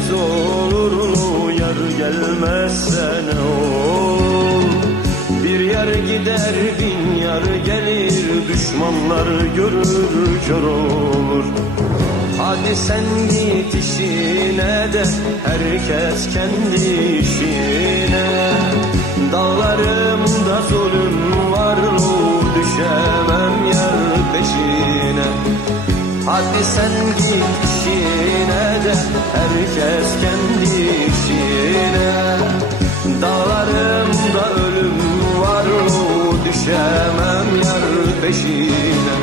gelmez olur mu? Yar gelmezse ne olur? Bir yar gider bin yar gelir, düşmanlar görür kör olur. Hadi sen git işine de herkes kendi işine. Dağlarımda zulüm var, düşemem yar peşine. Hadi sen git işine de herkes kendi işine. Dağlarımda ölüm var, düşemem yar peşine.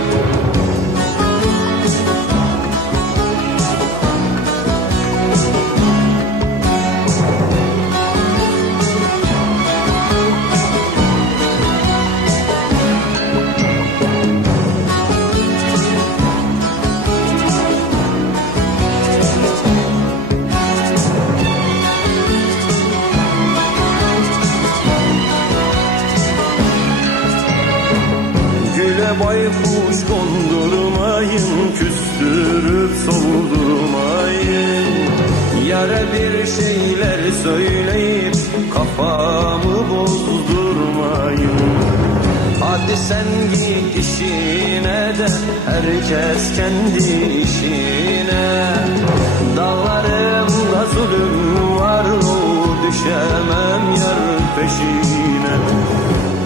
Baykuş kondurmayın, küstürüp soldurmayın. Yara bir şeyler söyleyip kafamı bozdurmayın. Hadi sen git işine de herkes kendi işine. Dağlarımda zulüm var, düşemem yar peşine.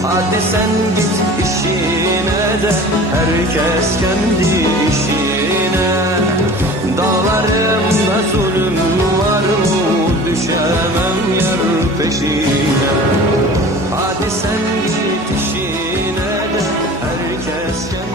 Hadi sen git işine de herkes kendi işine. Dağlarımda zulüm var, düşemem yar peşine. Hadi sen git işine de herkes kendi